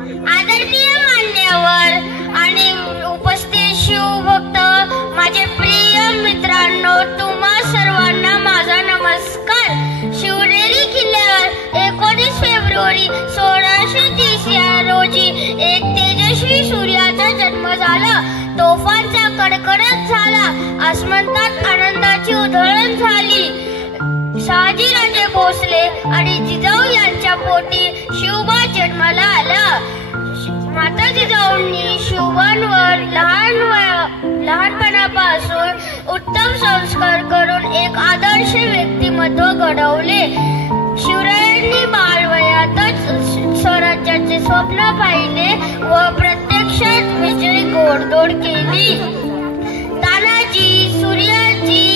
आदरणीय मान्यवर आणि उपस्थित शिवभक्त, माझे प्रिय मित्रांनो, तुम्हा सर्वांना माझा नमस्कार. शिवनेरी किल्ल्यावर 19 फेब्रुवारी 1630 या रोजी एक तेजस्वी सूर्याचा जन्म झाला. तोफांचा कडकडाट झाला. आसमंतात आनंदाची उधळण झाली. शहाजीराजे भोसले आणि जिजाऊ यांच्या पोटी शिवबा जन्माला आला. माता जिजाऊंनी शिवबांवर लहानपणापासून उत्तम संस्कार करून एक आदर्श व्यक्तिमत्व घडवले. शिवरायांनी बालवयातच स्वराज्याचे स्वप्न पाहिले व प्रत्यक्षात विजयी घोडदौड केली. तानाजी, सूर्याजी,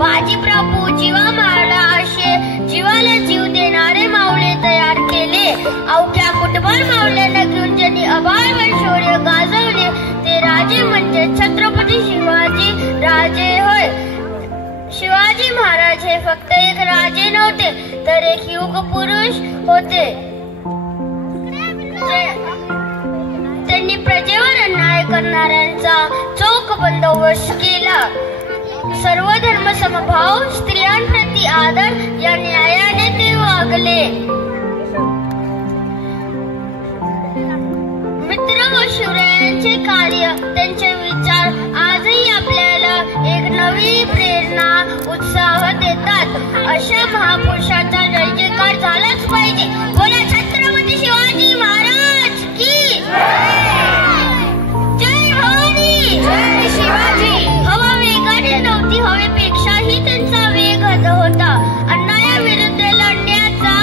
बाजीप्रभू, जीवा मारला असे जीवाला जीव देणारे मावळे तयार केले. अवघ्या कुटुंबार मावळ्यांना घेऊन ज्यांनी अबाल शौर्य गाजवले ते राजे म्हणजे छत्रपती शिवाजी राजे होय. शिवाजी महाराज हे फक्त एक राजे नव्हते तर एक युग पुरुष होते. त्यांनी प्रजेवर अन्याय करणाऱ्यांचा चोख बंदोबस्त केला. सर्व धर्म समभाव, स्त्रियांप्रती आदर या न्यायाने ते वागले. मित्र व शिवरायांचे कार्य, त्यांचे विचार आजही आपल्याला एक नवी प्रेरणा, उत्साह देतात. अशा महापुरुषाचा जय जयकार झालाच पाहिजे. बोला छत्रपती शिवाजी महाराज की जय. भवानी, जय शिवाजी. हवा वेगाने नव्हती, हवेपेक्षाही त्यांचा वेग होता. अन्यायाविरुद्ध लढण्याचा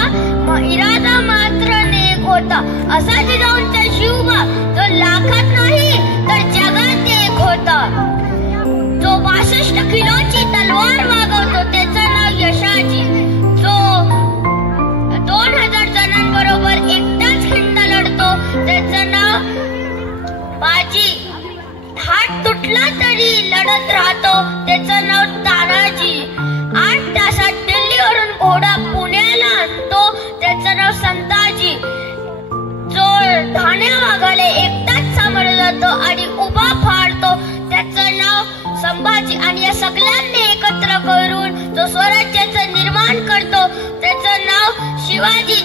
इरादा मात्र नेक होता. असा जिजाऊंचा शिवबा जो लाखात नाही तर जगात एक होता. जो 62 किलोची तलवार वागवतो त्याचं नाव यशाजी. जो 2000 जणांबरोबर एकटाच खिंड लढतो त्याचं नाव बाजी. हात तुटला तरी लढत राहतो त्याचं नाव तानाजी. 8 तासात दिल्लीवरून घोडा पुण्याला आणतो त्याचं नाव संताजी. जो ठाण्या वाघाले एकटाच सामोरं जातो आणि उभा फाडतो त्याचं नाव संभाजी. आणि या सगळ्यांनी एकत्र करून जो स्वराज्याचं निर्माण करतो त्याचं नाव शिवाजी.